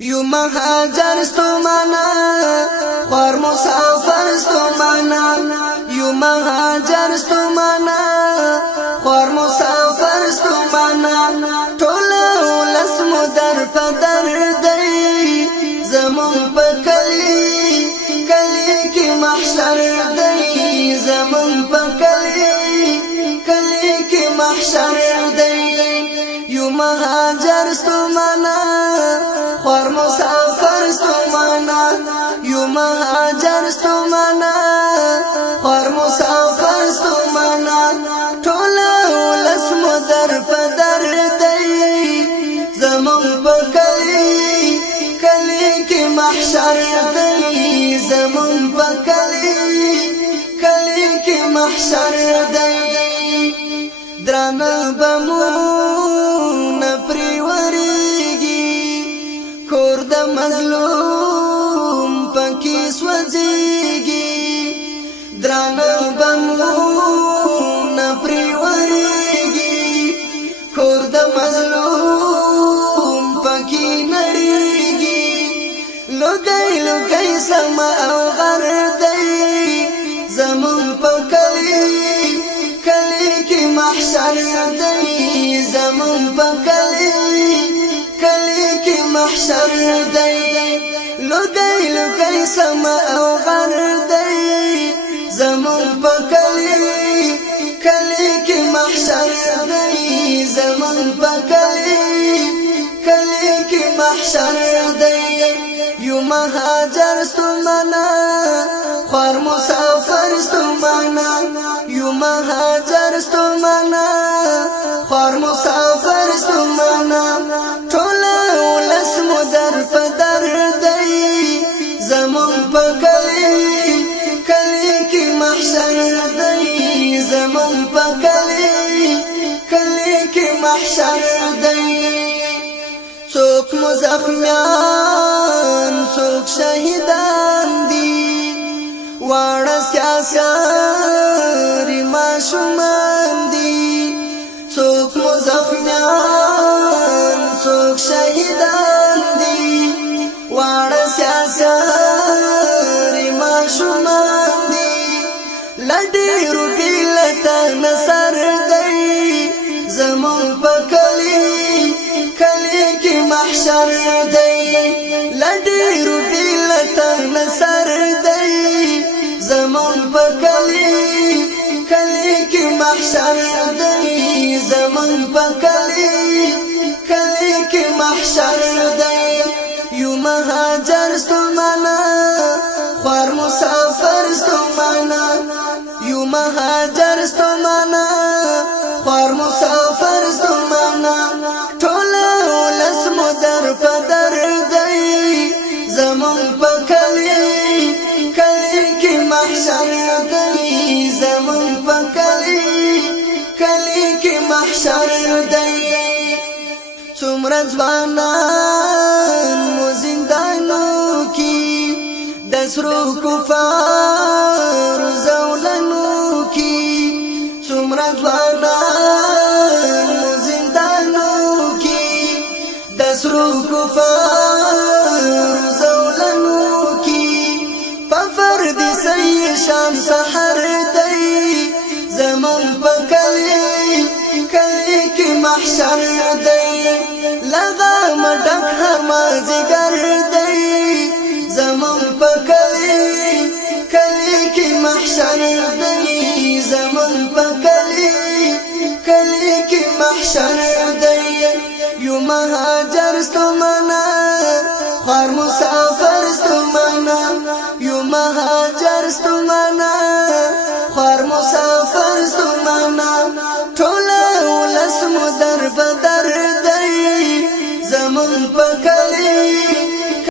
یو مهاجر ستومانا خوار مسافر ستومانا یو مهاجر ستومانا خوار مسافر ستومانا ټول ولس مو در فدر دی زمون په کلی کلی کې محشر دی زمون په کلی کلی کې محشر دی یو مهاجر ستومانا خوار مسافر ستومانا یو مهاجر ستومانا خوار مسافر ستومانا ټول ولس مو در فدر دی زمون په کلی کلی کې محشر دی زمون په کلی کلی کې محشر دی درانه بمو کور د مظلوم پکې سوځيږي درانه بمونه پریوريږي کور د مظلوم پکې نړيږي لوګي سما او غر دی زمون په کلی کلی کې محشر دی زمون په کلی کلی کې محشر دی لوګي سما او غر دی زمون په کلی کلی کې محشر دی زمون په کلی کلی کې محشر دی یو مهاجر ستومانا خوار مسافر ستومانا یو مهاجر ستومانا خوار مسافر ستومانا در فدر دی زمون په کلی کلی کې محشر دی زمون په کلی کلی کې محشر دی څوک مو زخمیان څوک شهیدان دي واړه سیاسي ماشومان دي څوک مو زخمیان څوک شهیدان سیاسي ماشومان دي لډیرو بلته نصر دی زمون په کلی کلی کې محشر دی لډیرو بلته نصر دی زمون په کلی کلی کې محشر دی زمون په کلی کلی کې محشر دی یو مهاجر ستومانا خوار مسافر ستومانا یو مهاجر ستومانا خوار مسافر ستومانا ټول ولس مو در فدر دی زمون په کلی کلی کې محشر دی زمون په کلی کلی کې محشر دی څومره ځوانان مو زندانو کې د سرو کفار زولنو کې څومره ځوانان مو زندانو کې د سرو کفار زولنو کې په فرد سي شام سحر دی زمون په کلی کلی کې محشر دی لغا مډک همازګر دی زمون په کلی کلی کې محشر دی زمون په کلی کلی کې محشر